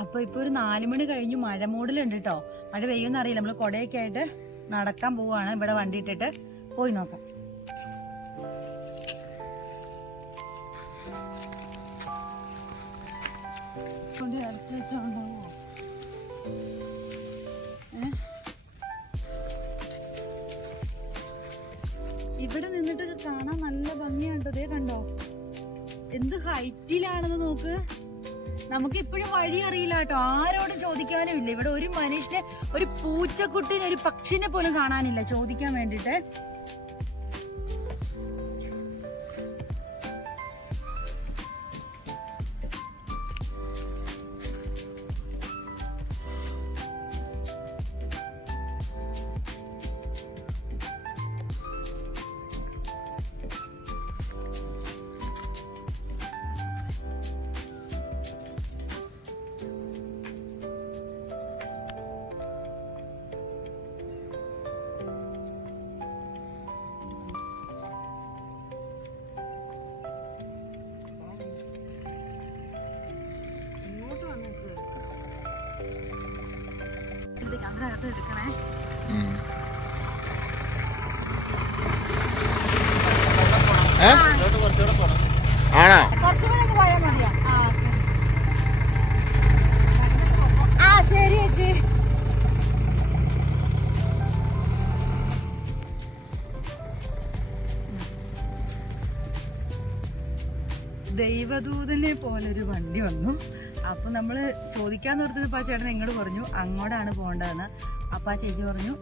അപ്പൊ ഇപ്പൊ ഒരു 4 മണി കഴിഞ്ഞു. മഴ മൂടലുണ്ട് കേട്ടോ. മഴ പെയ്യുമെന്ന് അറിയില്ല. നമ്മള് കൊടയൊക്കെ ആയിട്ട് നടക്കാൻ പോവാണ്. ഇവിടെ വണ്ടി ഇട്ടിട്ട് പോയി നോക്കാം. ഇവിടെ നിന്നിട്ട് കാണാൻ നല്ല ഭംഗിയുണ്ട്. ഇതേ കണ്ടോ എന്ത് ഹൈറ്റിലാണെന്ന് നോക്ക്. നമുക്ക് ഇപ്പോഴും വഴി അറിയില്ല കേട്ടോ. ആരോടും ചോദിക്കാനും ഇല്ല. ഇവിടെ ഒരു മനുഷ്യനെ, ഒരു പൂച്ചക്കുട്ടിനെ, ഒരു പക്ഷിനെ പോലും കാണാനില്ല ചോദിക്കാൻ വേണ്ടിട്ട്. അതിനകത്ത് എടുക്കണേ. ആണോ? കുറച്ചുകൂടെ പോയാൽ മതിയാ. ആ ശരി ചേച്ചി. ദൈവദൂതനെ പോലൊരു വണ്ടി വന്നു. അപ്പൊ നമ്മള് ചോദിക്കാന്ന് ഓർത്തപ്പോ ആ ചേട്ടൻ ഇങ്ങോട്ട് പറഞ്ഞു അങ്ങോട്ടാണ് പോകേണ്ടതെന്ന്. അപ്പൊ ആ ചേച്ചി പറഞ്ഞു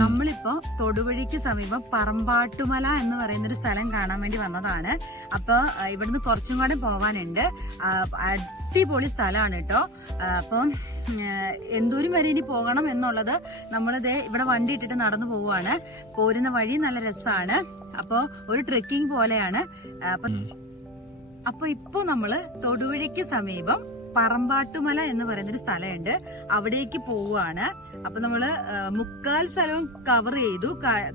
നമ്മളിപ്പോ തൊടുവഴിക്ക് സമീപം പറമ്പാട്ടുമല എന്ന് പറയുന്നൊരു സ്ഥലം കാണാൻ വേണ്ടി വന്നതാണ്. അപ്പൊ ഇവിടുന്ന് കുറച്ചും കൂടെ പോവാനുണ്ട്. അടിപൊളി സ്ഥലമാണ് കേട്ടോ. അപ്പം എന്തോരം വരെ ഇനി പോകണം എന്നുള്ളത് നമ്മളിത് ഇവിടെ വണ്ടി ഇട്ടിട്ട് നടന്നു പോവുകയാണ്. പോരുന്ന വഴി നല്ല രസമാണ്. അപ്പോൾ ഒരു ട്രെക്കിംഗ് പോലെയാണ്. അപ്പൊ ഇപ്പൊ നമ്മള് തൊടുവഴിക്ക് സമീപം പറമ്പാട്ടുമല എന്ന് പറയുന്നൊരു സ്ഥലമുണ്ട്. അവിടേക്ക് പോവുകയാണ്. അപ്പൊ നമ്മള് 3/4 സ്ഥലവും കവർ ചെയ്തു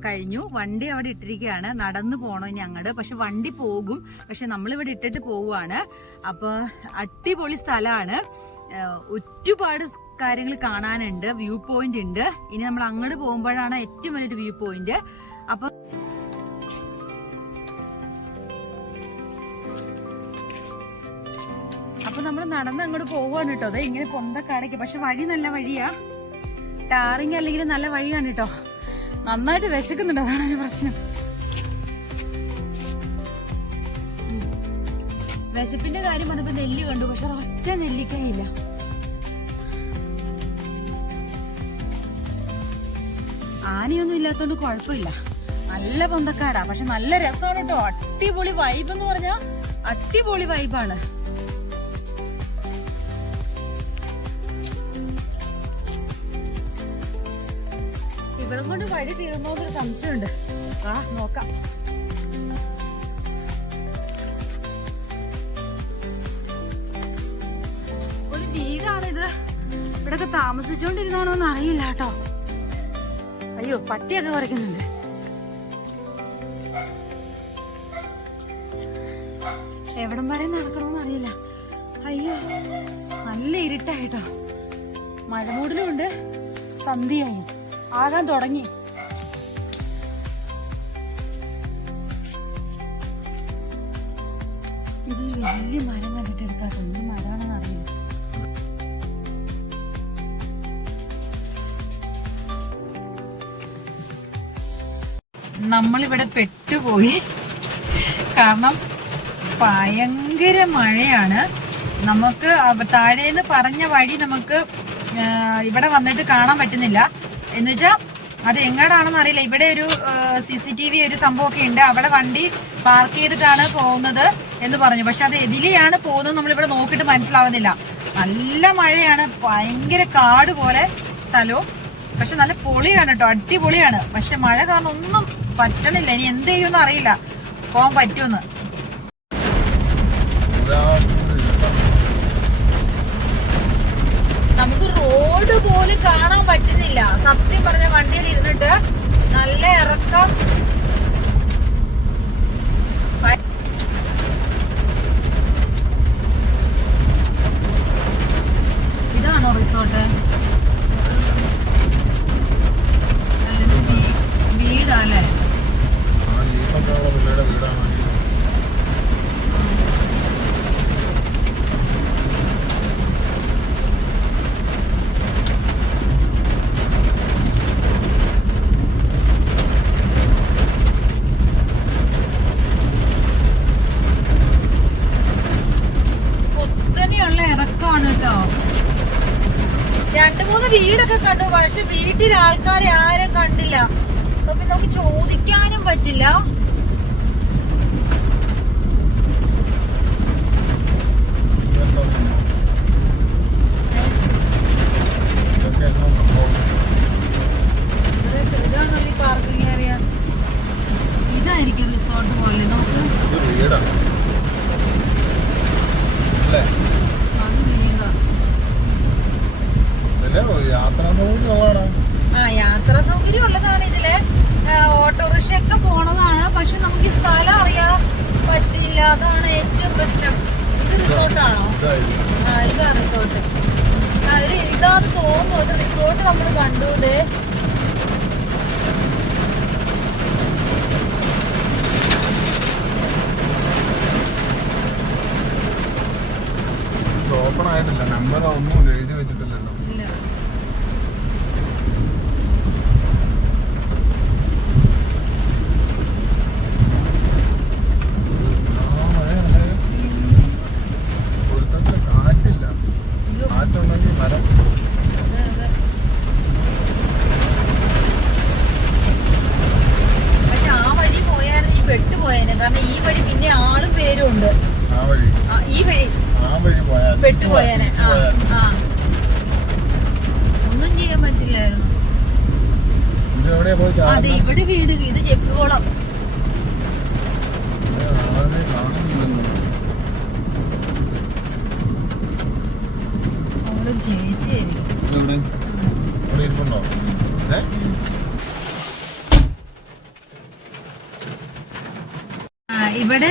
കഴിഞ്ഞു. വണ്ടി അവിടെ ഇട്ടിരിക്കുകയാണ്. നടന്നു പോകണം ഇനി അങ്ങോട്ട്. പക്ഷെ വണ്ടി പോകും. പക്ഷെ നമ്മളിവിടെ ഇട്ടിട്ട് പോവുകയാണ്. അപ്പൊ അടിപൊളി സ്ഥലമാണ്. ഒരുപാട് കാര്യങ്ങൾ കാണാനുണ്ട്. വ്യൂ പോയിന്റ് ഉണ്ട്. ഇനി നമ്മൾ അങ്ങോട്ട് പോകുമ്പോഴാണ് ഏറ്റവും വലിയൊരു വ്യൂ പോയിന്റ്. അപ്പൊ നമ്മൾ നടന്ന് അങ്ങോട്ട് പോവാണ് കേട്ടോ. അതെ ഇങ്ങനെ പൊന്തക്കാടേക്ക്. പക്ഷെ വഴി നല്ല വഴിയാ. ടാറിങ് അല്ലെങ്കിൽ നല്ല വഴിയാണ് കേട്ടോ. നന്നായിട്ട് വിശക്കുന്നുണ്ട്. അതാണ് ഒരു പ്രശ്നം. വിശപ്പിന്റെ കാര്യം പറഞ്ഞപ്പോ നെല്ല് കണ്ടു. പക്ഷെ ഒറ്റ നെല്ലിക്കയില്ല. ആനയൊന്നും ഇല്ലാത്തോണ്ട് കുഴപ്പമില്ല. നല്ല പൊന്തക്കാടാ. പക്ഷെ നല്ല രസമാണ് കേട്ടോ. അടിപൊളി വൈബ് എന്ന് പറഞ്ഞാ അടിപൊളി വൈബാണ്. ഇവിടെ കൊണ്ട് വഴി തീർന്നോന്നൊരു സംശയമുണ്ട്. ആ നോക്കാം. ഒരു വീടാണിത്. ഇവിടൊക്കെ താമസിച്ചോണ്ടിരുന്നാണോന്ന് അറിയില്ല കേട്ടോ. അയ്യോ പട്ടിയൊക്കെ കുറയ്ക്കുന്നുണ്ട്. എവിടം വരെ നടക്കണമെന്ന് അറിയില്ല. അയ്യോ നല്ല ഇരുട്ടായിട്ടോ. മഴമൂടലും ഉണ്ട്. സന്ധ്യയായി ആകാൻ തുടങ്ങി. ഇത് വലിയ മരം കണ്ടിട്ട് എടുക്കാട്ടോ. ഈ മരമാണെന്ന് അറിയില്ല. നമ്മളിവിടെ പെട്ടുപോയി. കാരണം ഭയങ്കര മഴയാണ്. നമുക്ക് താഴേന്ന് പറഞ്ഞ വഴി നമുക്ക് ഇവിടെ വന്നിട്ട് കാണാൻ പറ്റുന്നില്ല. എന്നുവെച്ചാ അത് എങ്ങോട്ടാണെന്ന് അറിയില്ല. ഇവിടെ ഒരു CCTV ഒരു സംഭവമൊക്കെ ഉണ്ട്. അവിടെ വണ്ടി പാർക്ക് ചെയ്തിട്ടാണ് പോകുന്നത് എന്ന് പറഞ്ഞു. പക്ഷെ അത് എതിലെയാണ് പോകുന്നത് നമ്മളിവിടെ നോക്കിയിട്ട് മനസ്സിലാവുന്നില്ല. നല്ല മഴയാണ്. ഭയങ്കര കാട് പോലെ സ്ഥലവും. പക്ഷെ നല്ല പൊളിയാണ് കേട്ടോ. അടിപൊളിയാണ്. പക്ഷെ മഴ കാരണം ഒന്നും പറ്റണില്ല. ഇനി എന്ത് ചെയ്യുമെന്ന് അറിയില്ല. പോകാൻ പറ്റുമെന്ന്. നമുക്ക് റോഡ് പോലും കാണാൻ പറ്റുന്നില്ല. സത്യം പറഞ്ഞ വണ്ടിയിൽ ഇരുന്നിട്ട് നല്ല ഇറക്കം. വീടൊക്കെ കണ്ടു, പക്ഷെ വീട്ടിൽ ആൾക്കാരെ ആരും കണ്ടില്ല. അപ്പൊ പിന്നെ നമുക്ക് ചോദിക്കാനും പറ്റില്ല. ഇതാണോ ഈ പാർക്കിംഗ് ഏരിയ? ഇതായിരിക്കും റിസോർട്ട് പോലെ. നോക്ക്, യാത്രാ സൗകര്യം ഉള്ളതാണ് ഇതില്. ഓട്ടോറിക്ഷ ഒക്കെ പോണതാണ്. പക്ഷെ നമുക്ക് ഈ സ്ഥലം അറിയാൻ പറ്റില്ല, അതാണ് ഏറ്റവും പ്രശ്നം. ഇത് റിസോർട്ടാണോ? ഇതാ റിസോർട്ട്. ഇതാന്ന് തോന്നുന്നു. ഒരു റിസോർട്ട് നമ്മൾ കണ്ടു. ഇതേ ഓപ്പൺ ആയിട്ടില്ല, നമ്പർ ഒന്നും എഴുതി വെച്ചിട്ടില്ലല്ലോ. കാറ്റില്ല, കാറ്റുണ്ടെങ്കിൽ മരം. പക്ഷെ ആ വഴി പോയായിരുന്നു ഈ പെട്ടുപോയേനെ. കാരണം ഈ വഴി പിന്നെ ആളും പേരും ഉണ്ട്. ഈ വഴി പെട്ടുപോയേനെ. ഒന്നും ചെയ്യാൻ പറ്റില്ലായിരുന്നു. അതെ, ഇവിടെ വീട്. ഇത് ചെപ്പുകോളം. അവളൊരു ചേച്ചിയായിരിക്കും. ഇവിടെ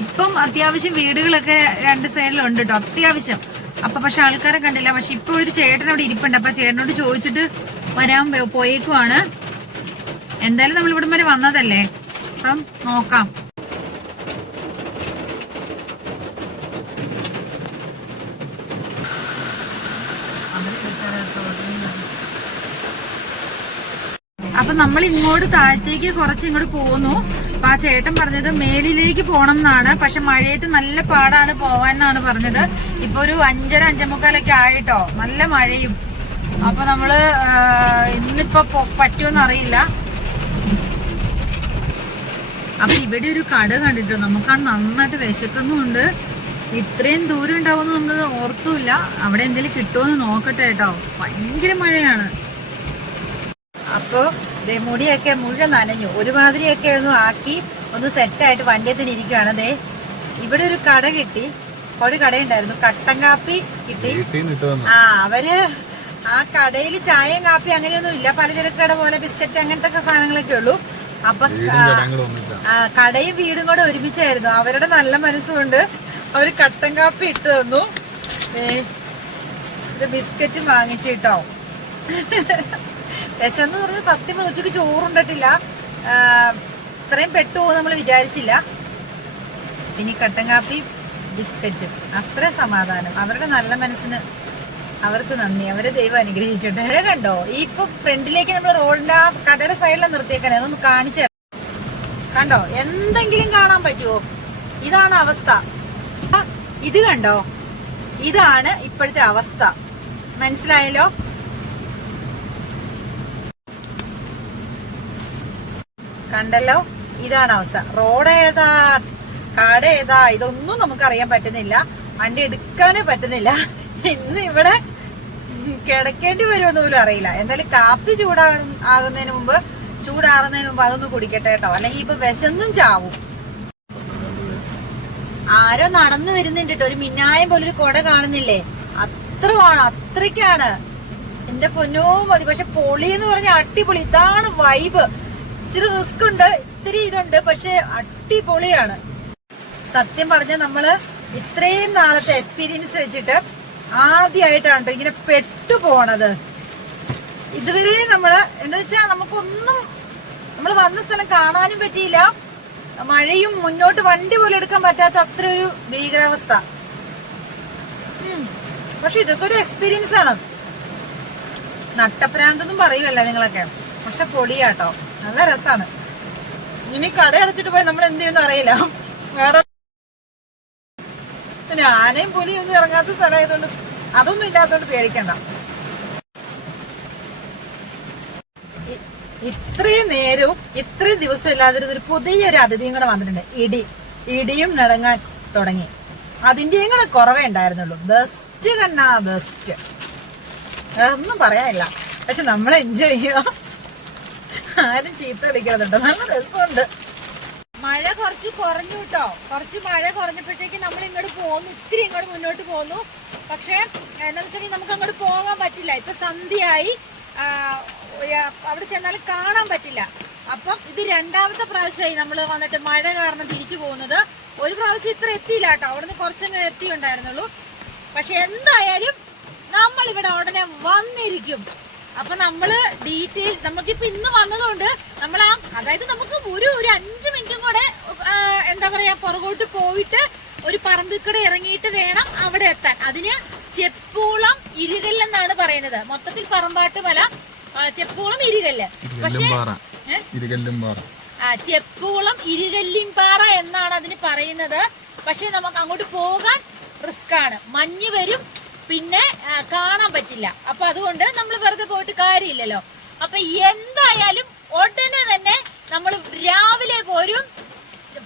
ഇപ്പം അത്യാവശ്യം വീടുകളൊക്കെ രണ്ട് സൈഡിലുണ്ട് കേട്ടോ, അത്യാവശ്യം. അപ്പൊ പക്ഷെ ആൾക്കാരെ കണ്ടില്ല. പക്ഷെ ഇപ്പൊ ഒരു ചേട്ടൻ അവിടെ ഇരിപ്പുണ്ട്. അപ്പൊ ചേട്ടനോട് ചോദിച്ചിട്ട് വരാൻ പോയേക്കുവാണ്. എന്തായാലും നമ്മൾ ഇവിടം വരെ വന്നതല്ലേ, അപ്പം നോക്കാം. അപ്പൊ നമ്മൾ ഇങ്ങോട്ട് താഴത്തേക്ക് കുറച്ച് ഇങ്ങോട്ട് പോന്നു. അപ്പൊ ആ ചേട്ടൻ പറഞ്ഞത് മേളിലേക്ക് പോണം എന്നാണ്. പക്ഷെ മഴയത്ത് നല്ല പാടാണ് പോവാൻ എന്നാണ് പറഞ്ഞത്. ഇപ്പൊ ഒരു 5:30 5:45 ആയിട്ടോ, നല്ല മഴയും. അപ്പൊ നമ്മള് ഇന്നിപ്പോ പറ്റുമെന്ന് അറിയില്ല. അപ്പൊ ഇവിടെ ഒരു കട കണ്ടിട്ടോ, നമുക്കാണ് നന്നായിട്ട് വിശക്കുന്നുണ്ട്. ഇത്രയും ദൂരം ഉണ്ടാവുമെന്ന് നമ്മൾ ഓർത്തുമില്ല. അവിടെ എന്തെങ്കിലും കിട്ടുമെന്ന് നോക്കട്ടെ കേട്ടോ, ഭയങ്കര മഴയാണ്. അപ്പൊ മുടിയൊക്കെ മുഴുവൻ നനഞ്ഞു, ഒരുമാതിരിയൊക്കെ ഒന്ന് ആക്കി ഒന്ന് സെറ്റായിട്ട് വണ്ടിയിൽ തന്നെ ഇരിക്കുകയാണ്. ദേ ഇവിടെ ഒരു കട കിട്ടി, ഒരു കടയുണ്ടായിരുന്നു, കട്ടൻ കാപ്പി കിട്ടി. അവര് ആ കടയിൽ ചായയും കാപ്പി അങ്ങനെയൊന്നും ഇല്ല, പലചരക്ക് കട പോലെ ബിസ്ക്കറ്റ് അങ്ങനത്തെ സാധനങ്ങളൊക്കെ ഉള്ളൂ. അപ്പൊ കടയും വീടും കൂടെ ഒരുമിച്ചായിരുന്നു. അവരുടെ നല്ല മനസ്സുകൊണ്ട് അവര് കട്ടൻ കാപ്പി ഇട്ട് തന്നു. ഇത് ബിസ്ക്കറ്റും വാങ്ങിച്ചിട്ടോ. വിശന്ന് പറഞ്ഞ സത്യം ഉച്ചക്ക് ചോറുണ്ടിട്ടില്ല. ഇത്രയും പെട്ടുപോകും നമ്മൾ വിചാരിച്ചില്ല. പിന്നെ കട്ടൻ കാപ്പി ബിസ്ക്കറ്റും, അത്ര സമാധാനം. അവരുടെ നല്ല മനസ്സിന് അവർക്ക് നന്ദി, അവരെ ദൈവം അനുഗ്രഹിക്കട്ടെ. കണ്ടോ, ഈ ഇപ്പൊ ഫ്രണ്ടിലേക്ക് നമ്മൾ റോഡിന്റെ ആ കടയുടെ സൈഡിലാണ് നിർത്തിയേക്കാനെ, അതൊന്ന് കാണിച്ചു തരാം. കണ്ടോ, എന്തെങ്കിലും കാണാൻ പറ്റുമോ? ഇതാണ് അവസ്ഥ. ഇത് കണ്ടോ, ഇതാണ് ഇപ്പോഴത്തെ അവസ്ഥ. മനസ്സിലായല്ലോ? കണ്ടല്ലോ, ഇതാണ് അവസ്ഥ. റോഡ് ഏതാ, കട ഏതാ, ഇതൊന്നും നമുക്ക് അറിയാൻ പറ്റുന്നില്ല. വണ്ടി എടുക്കാനേ പറ്റുന്നില്ല. ഇന്ന് ഇവിടെ കിടക്കേണ്ടി വരുമെന്ന് പോലും അറിയില്ല. എന്തായാലും കാപ്പി ചൂടാറുന്നതിന് മുമ്പ് അതൊന്ന് കുടിക്കട്ടെ കേട്ടോ, അല്ലെങ്കിൽ ഇപ്പൊ വിശന്നും ചാവും. ആരോ നടന്നു വരുന്നുണ്ട് കേട്ടോ, ഒരു മിന്നായം പോലൊരു കൊട കാണുന്നില്ലേ? അത്രയ്ക്കാണ്. എന്റെ പൊന്നോ മതി. പക്ഷെ പൊളി എന്ന് പറഞ്ഞ അടിപൊളി. ഇതാണ് വൈബ്. ഇത്തിരി റിസ്ക് ഉണ്ട്, ഇത്തിരി ഇതുണ്ട്, പക്ഷെ അടിപൊളിയാണ്. സത്യം പറഞ്ഞ നമ്മള് ഇത്രയും നാളത്തെ എക്സ്പീരിയൻസ് വെച്ചിട്ട് ആദ്യമായിട്ടാണ് ഇങ്ങനെ പെട്ടുപോണത്. ഇതുവരെ നമ്മള് എന്താ വെച്ചാ നമുക്കൊന്നും, നമ്മൾ വന്ന സ്ഥലം കാണാനും പറ്റിയില്ല. മഴയും, മുന്നോട്ട് വണ്ടി പോലും എടുക്കാൻ പറ്റാത്ത അത്ര ഒരു ഭീകരാവസ്ഥ. പക്ഷെ ഇതൊക്കെ ഒരു എക്സ്പീരിയൻസ് ആണ്. നട്ടപ്രാന്തെന്നും പറയുമല്ല നിങ്ങളൊക്കെ, പക്ഷെ പൊളിയാട്ടോ, നല്ല രസാണ്. ഇനി കട അടച്ചിട്ട് പോയി നമ്മൾ എന്ത് ചെയ്യുമെന്ന് അറിയില്ല. വേറെ ആനയും പുലിയും ഒന്നും ഇറങ്ങാത്ത സ്ഥലമായതുകൊണ്ട്, അതൊന്നും ഇല്ലാത്തതുകൊണ്ട് പേടിക്കണ്ട. ഇത്രയും നേരവും ഇത്രയും ദിവസം ഇല്ലാതിരുന്ന ഒരു പുതിയൊരു അതിഥിയും കൂടെ വന്നിട്ടുണ്ട്. ഇടിയും നടങ്ങാൻ തുടങ്ങി. അതിന്റെയും കൂടെ കുറവേ ഉണ്ടായിരുന്നുള്ളൂ. ബെസ്റ്റ് കണ്ണാ, ബെസ്റ്റ്, ഒന്നും പറയാനില്ല. പക്ഷെ നമ്മൾ എൻജോയ് ചെയ്യുക, ആരും ചീത്ത വിളിക്കാറുണ്ട്. നല്ല രസമുണ്ട്. മഴ കുറച്ച് കുറഞ്ഞു കേട്ടോ. കുറച്ച് മഴ കുറഞ്ഞപ്പോഴത്തേക്ക് നമ്മൾ ഇങ്ങോട്ട് പോന്നു, ഇത്തിരി ഇങ്ങോട്ട് മുന്നോട്ട് പോന്നു. പക്ഷെ എന്താന്ന് വെച്ചിട്ടുണ്ടെങ്കിൽ നമുക്ക് അങ്ങോട്ട് പോകാൻ പറ്റില്ല. ഇപ്പൊ സന്ധ്യയായി, അവിടെ ചെന്നാലും കാണാൻ പറ്റില്ല. അപ്പം ഇത് രണ്ടാമത്തെ പ്രാവശ്യമായി നമ്മൾ വന്നിട്ട് മഴ കാരണം തിരിച്ചു പോകുന്നത്. ഒരു പ്രാവശ്യം ഇത്ര എത്തിയില്ല കേട്ടോ, അവിടുന്ന് കുറച്ചങ്ങ് എത്തിയുണ്ടായിരുന്നുള്ളൂ. പക്ഷെ എന്തായാലും നമ്മൾ ഇവിടെ ഉടനെ വന്നിരിക്കും. അപ്പൊ നമ്മള് ഡീറ്റെയിൽ നമുക്കിപ്പോ ഇന്ന് വന്നതുകൊണ്ട് നമ്മൾ അതായത് നമുക്ക് ഒരു 5 മിനിറ്റും കൂടെ എന്താ പറയാ പുറകോട്ട് പോയിട്ട് ഒരു പറമ്പിക്കട ഇറങ്ങിയിട്ട് വേണം അവിടെ എത്താൻ. അതിന് ചെപ്പൂളം ഇരുകല്ലെന്നാണ് പറയുന്നത്. മൊത്തത്തിൽ പറമ്പാട്ടുമല, ചെപ്പൂളം ഇരുകല്ല്. പക്ഷേ ചെപ്പൂളം ഇരുകല്ലിൻപാറ എന്നാണ് അതിന് പറയുന്നത്. പക്ഷെ നമുക്ക് അങ്ങോട്ട് പോകാൻ റിസ്ക് ആണ്. മഞ്ഞ് വരും, പിന്നെ കാണാൻ പറ്റില്ല. അപ്പൊ അതുകൊണ്ട് നമ്മൾ വെറുതെ പോയിട്ട് കാര്യമില്ലല്ലോ. അപ്പൊ എന്തായാലും ഉടനെ തന്നെ നമ്മൾ രാവിലെ പോരും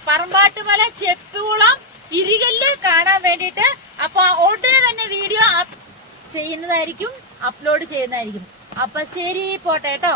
പറമ്പാട്ടുമല, ചെപ്പൂളം, ഇരുകല്ല് കാണാൻ വേണ്ടിയിട്ട്. അപ്പൊ ഉടനെ തന്നെ വീഡിയോ ചെയ്യുന്നതായിരിക്കും, അപ്ലോഡ് ചെയ്യുന്നതായിരിക്കും. അപ്പൊ ശരി, പോട്ടെ കേട്ടോ.